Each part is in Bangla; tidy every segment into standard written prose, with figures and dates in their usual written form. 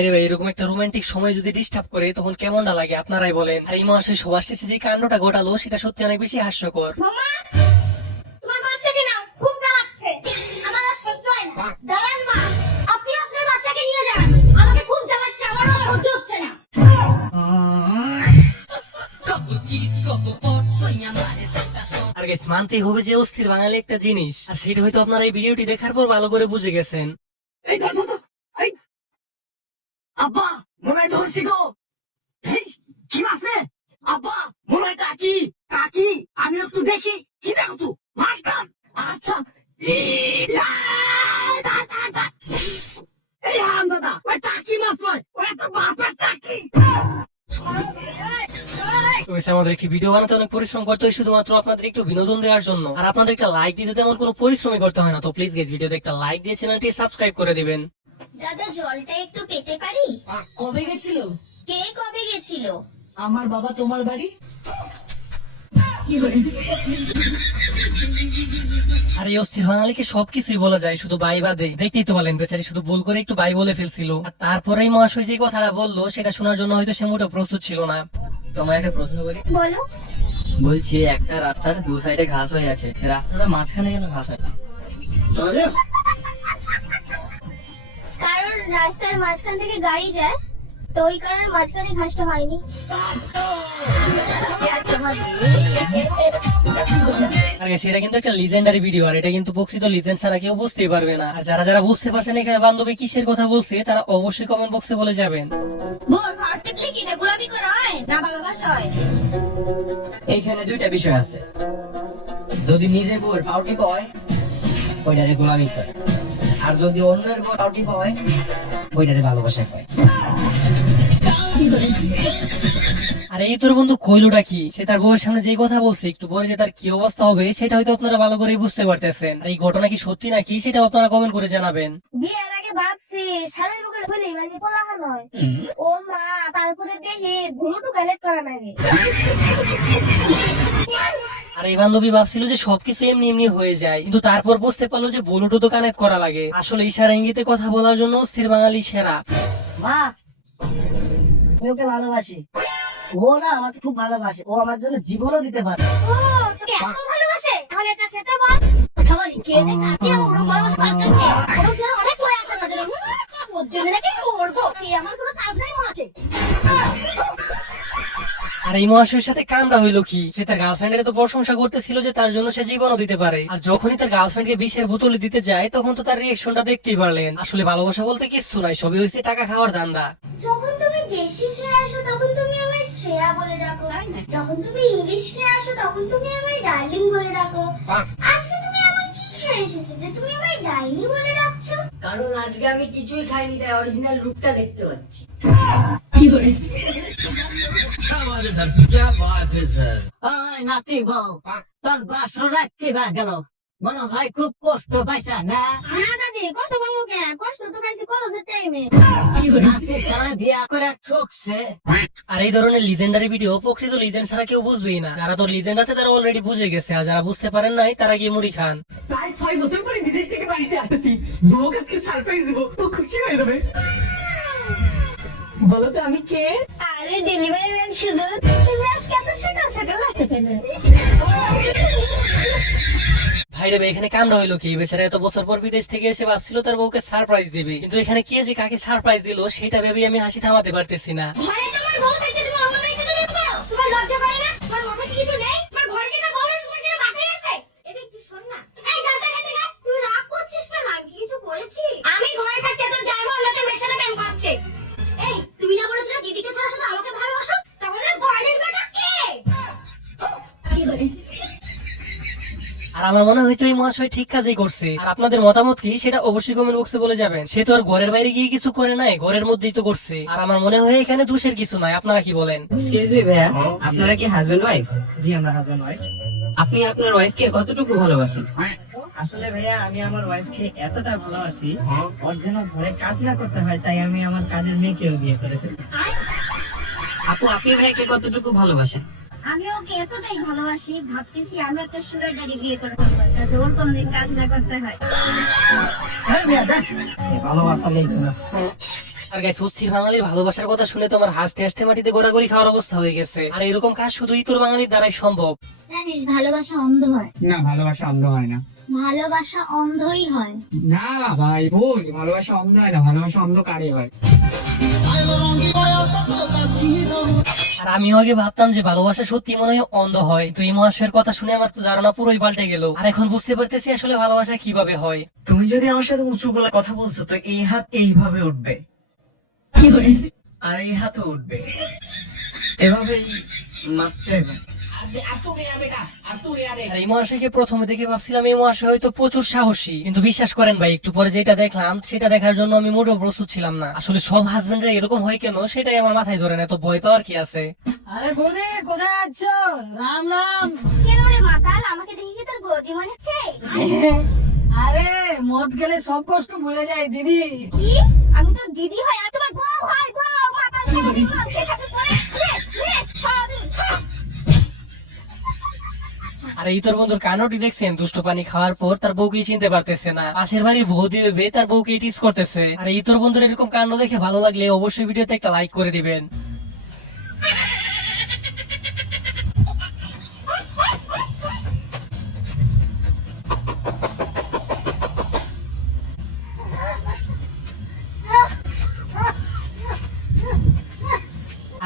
ভাই রে ভাই, এরকম একটা রোমান্টিক সময় যদি ডিস্টার্ব করে তখন কেমনটা লাগে আপনারাই বলেন। আর এই মাসে সবার শেষে যে কাণ্ডটা ঘটালো সেটা সত্যি অনেক বেশি হাস্যকর। মামা, তোমার বাচ্চাকে নাও, খুব জ্বালাচ্ছে। আমার আর সহ্য হয় না। দাঁড়ান মা, আপনি আপনার বাচ্চাকে নিয়ে যান। আমাকে খুব জ্বালাচ্ছে, আমার আর সহ্য হচ্ছে না। আর গাইস, মানতেই হবে যে অস্থির বাঙালি একটা জিনিস, আর সেটা হয়তো আপনারা এই ভিডিওটি দেখার পর ভালো করে বুঝে গেছেন। এই ধর ধর ধর, এই আব্বা মনে হয় ধরছি গো। এই কি মাছ রে? আব্বা মনে হয় কাকি। কাকি আমি একটু দেখি। কি দেখছো? মাছটান। আচ্ছা এই হারাম দাদা, ওই টাকি মাছ নয়, ওই একটা বাপের টাকি। তো guys, আমাদের একটি ভিডিও বানাতে অনেক পরিশ্রম করতে হয় শুধুমাত্র আপনাদের একটু বিনোদন দেওয়ার জন্য, আর আপনাদের একটা লাইক দিতে তেমন কোনো পরিশ্রমই করতে হয় না। তো প্লিজ গাইস, ভিডিওতে একটা লাইক দিয়ে চ্যানেলটি সাবস্ক্রাইব করে দিবেন। দাদা, জলটা একটু পেতে পারি? কবে গেছিল? কে কবে গেছিল? আমার বাবা তোমার বাড়ি। আর এই অস্থির বাঙালিকে সবকিছুই বলা যায়, শুধু বাই বাদে। দেখতেই তো বলেন, বেচারি শুধু ভুল করে একটু বাই বলে ফেলছিল, আর তারপরেই মহাশয় যে কথাটা বললো সেটা শোনার জন্য হয়তো সে মোটেও প্রস্তুত ছিল না। তোমার একটা প্রশ্ন করি। বলো। বলছি, একটা রাস্তার দু সাইডে ঘাস হয়ে আছে, রাস্তাটা মাঝখানে কেন ঘাস হয়? কারণ রাস্তার মাঝখান থেকে গাড়ি যায়, তো ওই কারণে মাঝখানে ঘাসটা হয়নি। আর guys, এটা কিন্তু একটা লিজেন্ডারি ভিডিও, আর এটা কিন্তু প্রকৃত লিজেন্ড ছাড়া কেউ বুঝতেই পারবে না। আর যারা যারা বুঝতে পারছেন এখানে বান্ধবী কিসের কথা বলছে, তারা অবশ্যই কমেন্ট বক্সে বলে যাবেন। বোর ফাটতে কি না গোলাপি করা হয় না ভালোবাসা হয়? এইখানে দুইটা বিষয় আছে। যদি নিজের বউয়ের পাউটি পায়, ওইটারে গোলামি করে, আর যদি অন্যের বউ পাউটি পায়, ওইটারে ভালোবাসা পায়। আর এই তোর বন্ধু কইলোটা কি, সে তার বউয়ের সামনে যে কথা বলছে, একটু পরে যে তার কি অবস্থা হবে সেটা হয়তো আপনারা ভালো করে বুঝতে পারতেছেন। আর এই ঘটনা কি সত্যি নাকি সেটা আপনারা কমেন্ট করে জানাবেন। বিয়ের আগে ভাবছি স্বামীর বুকে হলে মানে পোলাহান হয়। ও মা, তারপরে দেখি ভুলুটু কালেক্ট করা লাগে। আর এই বান্ধবী ভাবছিল যে সবকিছু এমনি এমনি হয়ে যায়, কিন্তু তারপর বুঝতে পারলো যে ব্লুটুথ কানেক্ট করা লাগে। আসলে ইশারা ইঙ্গিতে কথা বলার জন্য স্থির বাঙালি সেরা। মা, আমি ওকে ভালোবাসি। ও না আমাকে খুব ভালোবাসে, ও আমার জন্য জীবনও দিতে পারে। ও, তোকে এত ভালোবাসে? তাহলে এটা খেতে বল। খাবারই খেয়ে দে, কাকে আর ওরম ভালোবাসা দরকার নেই। ওরম যেন অনেক পড়ে আছে না যেন। ওর জন্য নাকি আমি মরবো। কি আমার কোনো কাজ নাই মনে আছে? আর এই মহাশয়ের সাথে কামড়া হইলো কি, সে তার গার্লফ্রেন্ডের তো প্রশংসা করতেছিল যে তার জন্য সে জীবনও দিতে পারে, আর যখনই তার গার্লফ্রেন্ডকে বিষের বোতলে দিতে যায় তখন তো তার রিয়েকশনটা দেখতেই পারলেন। আসলে ভালোবাসা বলতে কিছু নাই, সবই হয়েছে টাকা খাওয়ার ধান্দা। যখন তুমি দেশি খেয়ে আসো তখন তুমি আমায় শ্রেয়া বলে ডাকো, যখন তুমি ইংলিশ খেয়ে আসো তখন তুমি আমায় ডার্লিং বলে ডাকো। আজকে তুমি এমন কি খেয়ে এসেছো যে তুমি আমায় ডাইনি বলে ডাকছো? কারণ আজকে আমি কিছুই খাইনি, তাই অরিজিনাল লুকটা দেখতে পাচ্ছি। নাতি বউ, তোর বাসর রাখতে গেল, মনে হয় খুব কষ্ট পাইছা না? না দাদি, কষ্ট পাবো কে? কষ্ট তো পাইছি কলেজের টাইমে। নাতি সারা বিয়া করে ঠকছে। আর এই ধরনের লিজেন্ডারি ভিডিও প্রকৃত লিজেন্ড ছাড়া কেউ বুঝবেই না। যারা তোর লিজেন্ড আছে তারা অলরেডি বুঝে গেছে, আর যারা বুঝতে পারেন নাই তারা গিয়ে মুড়ি খান। প্রায় 6 বছর পরে বিদেশ থেকে বাড়িতে আসছি, বউ আজকে সারপ্রাইজ দিব, ও খুশি হয়ে যাবে। বলো তো আমি কে? আরে ডেলিভারি ম্যান সুজন, তুমি আজকে এত সকাল সকাল আসতে কেন? ভাই রে ভাই, এখানে কামড়া হইলো কি, বেচারা এত বছর পর বিদেশ থেকে এসে ভাবছিল তার বউকে সারপ্রাইজ দিবে, কিন্তু এখানে কে যে কাকে সারপ্রাইজ দিল সেটা ভেবে আমি হাসি থামাতে পারতেছি না। ঘরে তোমার বউ থাকতে তুমি অন্য মেয়ের সাথে প্রেম করো? তোমার লজ্জা করে না? তোমার মাথায় কি কিছু নেই? তোমার ঘরে যেটা বউ আছে তোমার সেটা মাথায় আছে? এটা একটু শোন না। এই জানতে খেতে গা, তুই রাগ করছিস কেন? আমি কি কিছু করেছি? আমি ঘরে থাকতে তো যাইবো অন্য একটা মেয়ের সাথে প্রেম করছে। এই, তুমি না বলেছিলে দিদিকে ছাড়া শুধু আমাকে ভালোবাসো? তাহলে বয়নের বেটা কে? কি করে? আর আমার মনে হয়তো এই মহাশয় ঠিক কাজই করছে। আর আপনাদের মতামত কি সেটা অবশ্যই কমেন্ট বক্সে বলে যাবেন। সে তো আর ঘরের বাইরে গিয়ে কিছু করে নাই, ঘরের মধ্যেই তো করছে। আর আমার মনে হয় এখানে দোষের কিছু নাই, আপনারা কি বলেন? এক্সকিউজ মি ভাইয়া, আপনারা কি হাজবেন্ড ওয়াইফ? জি, আমরা হাজবেন্ড ওয়াইফ। আপনি আপনার ওয়াইফকে কতটুকু ভালোবাসেন? আসলে ভাইয়া, আমি আমার ওয়াইফকে এতটা ভালোবাসি, ওর জন্য ঘরে কাজ না করতে হয়, তাই আমি আমার কাজের মেয়েকেও বিয়ে করে ফেলছি। আপু, আপনি ভাইকে কতটুকু ভালোবাসেন? আমি ওকে এতটাই ভালোবাসি, ভাবতেছি আমি একটা সুগার ড্যাডি বিয়ে করে ফেলবো, যাতে ওর কোনোদিন কাজ না করতে হয়। ভালোবাসা লেগেছে না। আর গাইস অস্থির বাঙালির ভালোবাসার কথা শুনে তো আমার হাসতে হাসতে মাটিতে গড়াগড়ি খাওয়ার অবস্থা হয়ে গেছে। আর এরকম কাজ শুধু ইতর বাঙালির দ্বারাই সম্ভব। জানিস ভালোবাসা অন্ধ হয় না, ভালোবাসা অন্ধ হয় না। ভালোবাসা অন্ধই হয়। না ভাই ভুল, ভালোবাসা অন্ধ হয় না, ভালোবাসা অন্ধকারই হয়। আর আমিও আগে ভাবতাম যে ভালোবাসা সত্যি মনে হয় অন্ধ হয়, তো এই মহাশয়ের কথা শুনে আমার তো ধারণা পুরোই পাল্টে গেল। আর এখন বুঝতে পারতেছি আসলে ভালোবাসা কিভাবে হয়। তুমি যদি আমার সাথে উঁচু গলায় কথা বলছো তো এই হাত এইভাবে উঠবে আর এই হাতও উঠবে, এভাবেই মাপ চাইবে। আর এই মহাশয়কে প্রথমে দেখে ভাবছিলাম এই মহাশয় হয়তো প্রচুর সাহসী, কিন্তু বিশ্বাস করেন ভাই একটু পরে যেটা দেখলাম সেটা দেখার জন্য আমি মোটেও প্রস্তুত ছিলাম না। আসলে সব হাজবেন্ডরা এরকম হয় কেন সেটাই আমার মাথায় ধরে না, তো ভয় পাওয়ার কি আছে। আরে বৌদি কোথায় আছো? রাম রাম। কেন রে মাতাল, আমাকে দেখে কি তোর বৌদি মনে হচ্ছে? আরে মদ গেলে সব কষ্ট ভুলে যায় দিদি। কি? আমি তো দিদি হয় আর তোমার বউ হয়। বউ মাতাল দিদি বউ সেটাকে করে আর এই তোর বন্ধুর কানটি দেখছেন, দুষ্ট পানি খাওয়ার পর তার বউকে চিনতে পারতেছে না, পাশের বাড়ির বৌদি ভেবে তার বউকে টিস করতেছে। আর এই তোর বন্ধুর এরকম কাণ্ড দেখে ভালো লাগলে অবশ্যই ভিডিওতে একটা লাইক করে দিবেন।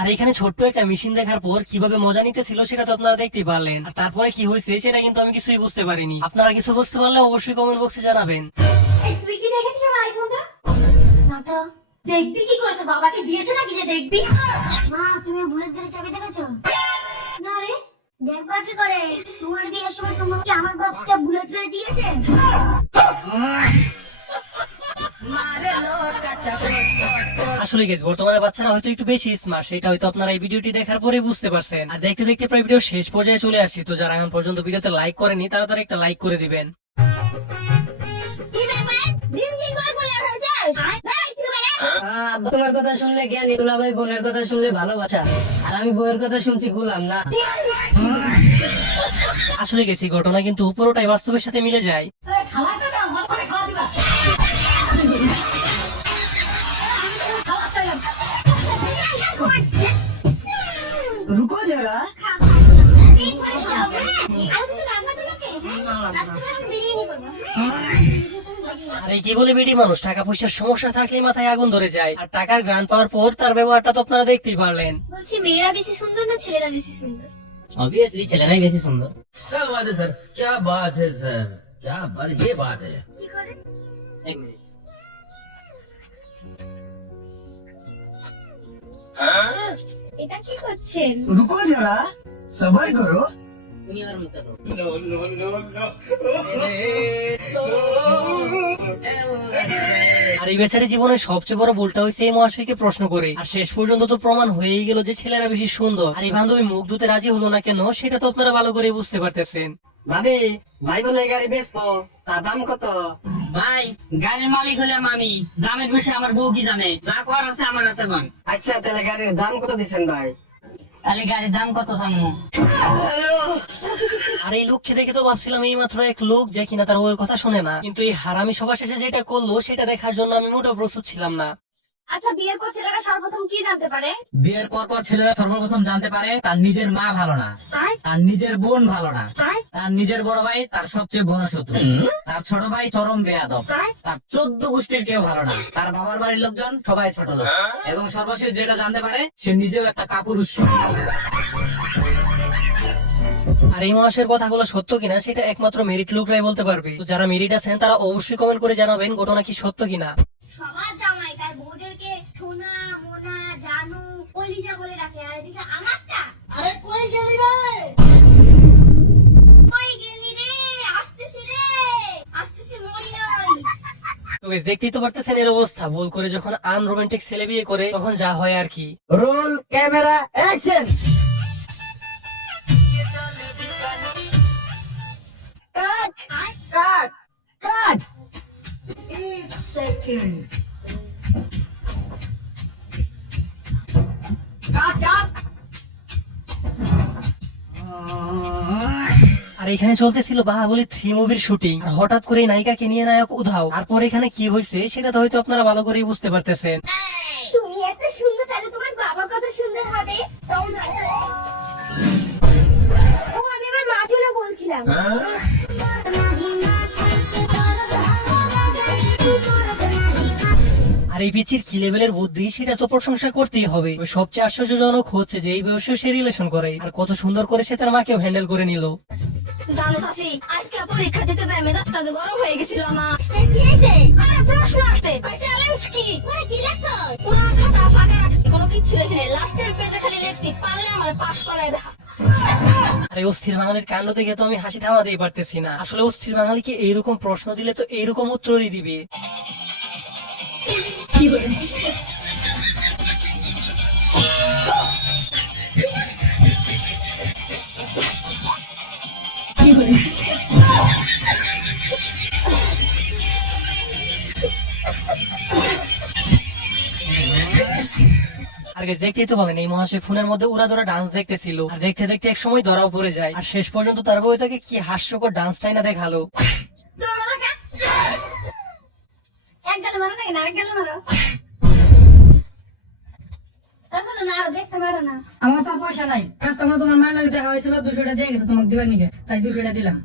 আর এখানে ছোট্ট একটা মেশিন দেখার পর কিভাবে মজা নিতেছিল সেটা তো আপনারা দেখতেই পারলেন। আর তারপরে কি হয়েছে সেটা কিন্তু আমি কিছুই বুঝতে পারিনি। আপনারা কিছু বুঝতে পারলে অবশ্যই কমেন্ট বক্সে জানাবেন। এই, তুই কি দেখেছিস আমার আইফোনটা? না তো। দেখবি কি করে, তোর বাবাকে দিয়েছে নাকি যে দেখবি? মা, তুমি বুলেট গাড়ির চাবি দেখেছো? না রে, দেখবা কি করে? তোমার বিয়ের সময় তোমাকে আমার বাপটা বুলেট গাড়ি দিয়েছে? আসলে গেছে বর্তমানে বাচ্চারা হয়তো একটু বেশি স্মার্ট, সেটা হয়তো আপনারা এই ভিডিওটি দেখার পরে বুঝতে পারছেন। আর দেখতে দেখতে প্রায় ভিডিও শেষ পর্যায়ে চলে আসি, তো যারা এখন পর্যন্ত ভিডিওতে লাইক করেনি তারা তারা একটা লাইক করে দিবেন। কি ব্যাপার? দিন দিন বার বলে আর হয়েছে? দাঁড়াই তুই বেটা। তোমার কথা শুনলে জ্ঞানী, দুলাভাই বোনের কথা শুনলে ভালোবাসা, আর আমি বউয়ের কথা শুনছি গুলাম না। আসলে গেছি ঘটনা কিন্তু পুরোটাই বাস্তবের সাথে মিলে যায়। খাওয়াটা দাও, ভালো করে খাওয়া দিবা। রুকো যারা, এই করে খাও, হ্যাঁ? আর কিছু লাগবে তোমাকে? হ্যাঁ? রাত্রে আমি বিরিয়ানি করবো, হ্যাঁ? আর এই কি বলে বেডি মানুষ, টাকা পয়সার সমস্যা থাকলে মাথায় আগুন ধরে যায়, আর টাকার গ্রান্ট পাওয়ার পর তার ব্যবহারটা তো আপনারা দেখতেই পারলেন। বলছি মেয়েরা বেশি সুন্দর না ছেলেরা বেশি সুন্দর? অবভিয়াসলি ছেলেরাই বেশি সুন্দর। क्या बात है सर, क्या बात है सर, क्या बात, ये बात है। কি করে? এক মিনিট। এটা কি করছেন? রুকো যারা, সবাই করো। তুমি আমার মুখে দাও। আর এই বেচারি জীবনের সবচেয়ে বড় ভুলটা হয়েছে এই মহাশয়কে প্রশ্ন করে। আর শেষ পর্যন্ত তো প্রমাণ হয়েই গেল যে ছেলেরা বেশি সুন্দর। আর এই বান্ধবী মুখ ধুতে রাজি হলো না কেন সেটা তো আপনারা ভালো করে বুঝতে পারতেছেন। ভাবি, ভাই বলে গাড়ি বেচবো, তার দাম কত? ভাই গাড়ির মালিক হলে আমি, দামের বিষয়ে আমার বউ কি জানে? যা করার আছে আমার হাতে বান। আচ্ছা তাহলে গাড়ির দাম কত দিচ্ছেন ভাই? তাহলে গাড়ির দাম কত সামু? আর এই লোককে দেখে তো ভাবছিলাম এই মাত্র এক লোক যে কিনা তার ওর কথা শুনে না, কিন্তু এই হারামি সবার শেষে যেটা করলো সেটা দেখার জন্য আমি মোটেও প্রস্তুত ছিলাম না। আচ্ছা, বিয়ের পর ছেলেরা সর্বপ্রথম কি জানতে পারে? বিয়ের পর ছেলেরা সর্বপ্রথম জানতে পারে তার নিজের মা ভালো না, তার নিজের বোন ভালো না, তার নিজের বড় ভাই তার সবচেয়ে বড় শত্রু, তার ছোট ভাই চরম বেয়াদব, তার 14 গোষ্ঠীর কেউ ভালো না, তার বাবার বাড়ির লোকজন সবাই ছোট লোক, এবং সর্বশেষ যেটা জানতে পারে সে নিজেও একটা কাপুরুষ। আর এই মহাশয়ের কথাগুলো সত্য কিনা সেটা একমাত্র মেরিট লোকরাই বলতে পারবে। তো যারা মেরিট আছেন তারা অবশ্যই কমেন্ট করে জানাবেন ঘটনা কি সত্য কিনা। সবার জামাই তার বউদেরকে সোনা মোনা জানু কলিজা বলে ডাকে, আর এদিকে আমারটা আরে কই গেলি রে? কই গেলি রে? আসতেছি রে, আসতেছি, মরি নাই। তো guys, দেখতেই তো পারতেছেন এর অবস্থা। ভুল করে যখন আনরোমান্টিক ছেলে বিয়ে করে তখন যা হয় আর কি। Roll camera action. Cut cut. আর এখানে চলতেছিল বাহুবলী 3 মুভির শুটিং, আর হঠাৎ করে নায়িকাকে নিয়ে নায়ক উধাও। তারপর এখানে কি হয়েছে সেটা তো হয়তো আপনারা ভালো করেই বুঝতে পারতেছেন। খাবে ও আমি আবার মার জন্য বলছিলাম আর এই পিচির কি লেভেলের বুদ্ধি সেটা তো প্রশংসা করতেই হবে। তবে সবচেয়ে আশ্চর্যজনক হচ্ছে যে এই বয়সেও সে রিলেশন করে, আর কত সুন্দর করে সে তার মাকেও হ্যান্ডেল করে নিল। জানো চাচি আজকে পরীক্ষা দিতে যাই মেজাজটা যে গরম হয়ে গেছিল আমার কি হয়েছে আরে প্রশ্ন আসছে চ্যালেঞ্জ কি কি লেখছো পুরো খাতা ফাঁকা রাখছি কোনো কিছু লেখি নাই লাস্টের পেজে খালি লেখছি পারলে আমার পাস করায় দেখা। আর এই অস্থির বাঙালির কাণ্ড থেকে তো আমি হাসি থামাতেই পারতেছি না। আসলে অস্থির বাঙালিকে এইরকম প্রশ্ন দিলে তো এইরকম উত্তরই দিবে। আর guys, দেখতেই তো বলেন এই মহাশয় ফোনের মধ্যে উড়া ধরা ডান্স দেখতেছিল, আর দেখতে দেখতে এক সময় ধরাও পড়ে যায়। আর শেষ পর্যন্ত তার বউ তাকে কি হাস্যকর ডান্সটাই না দেখালো। তোমার লাগা এক গালে মারো না আরেক গালে মারো তারপর না আরো দেখতে মারো না আমার কাছে পয়সা নাই, কাস্টমার তোমার মাইনা দেখা হয়েছিল 200 টাকা দিয়ে গেছে তোমাকে দিবার নিকে, তাই 200 টাকা দিলাম।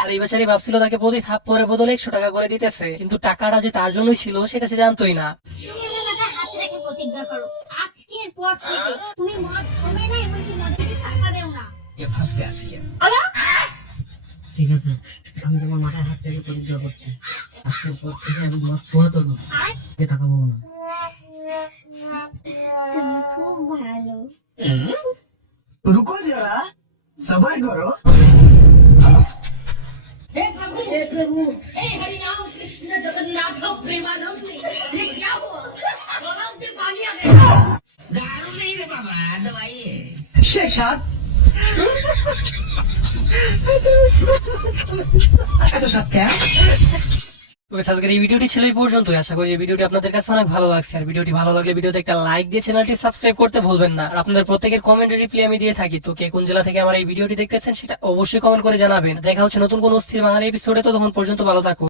আর এই বেচারি ভাবছিল তাকে প্রতি থাপ্পড়ের বদলে 100 টাকা করে দিতেছে, কিন্তু টাকাটা যে তার জন্যই ছিল সেটা সে জানতোই না। তুমি আমার মাথায় হাত রেখে প্রতিজ্ঞা করো আজকের পর থেকে তুমি মদ ছবে না এমনকি মদের টাকা দেও না হ্যালো ঠিক আছে আমি তোমার মাথায় হাত রেখে পরীক্ষা করছি আজকের পর থেকে আমি মদ ছোঁয়াতো না এ টাকা পাবো না তুমি খুব ভালো रुको जरा सबर करो शेषाद এত সাত কেন? তো guys, আজকের এই ভিডিওটি ছিল এই পর্যন্তই। আশা করি এই ভিডিওটি আপনাদের কাছে অনেক ভালো লাগছে। আর ভিডিওটি ভালো লাগলে ভিডিওতে একটা লাইক দিয়ে চ্যানেলটি সাবস্ক্রাইব করতে ভুলবেন না। আর আপনাদের প্রত্যেকের কমেন্টের রিপ্লাই আমি দিয়ে থাকি। তো কে কোন জেলা থেকে আমার এই ভিডিওটি দেখতেছেন সেটা অবশ্যই কমেন্ট করে জানাবেন। দেখা হচ্ছে নতুন কোন অস্থির বাঙালি এপিসোডে। তো তখন পর্যন্ত ভালো থাকুন।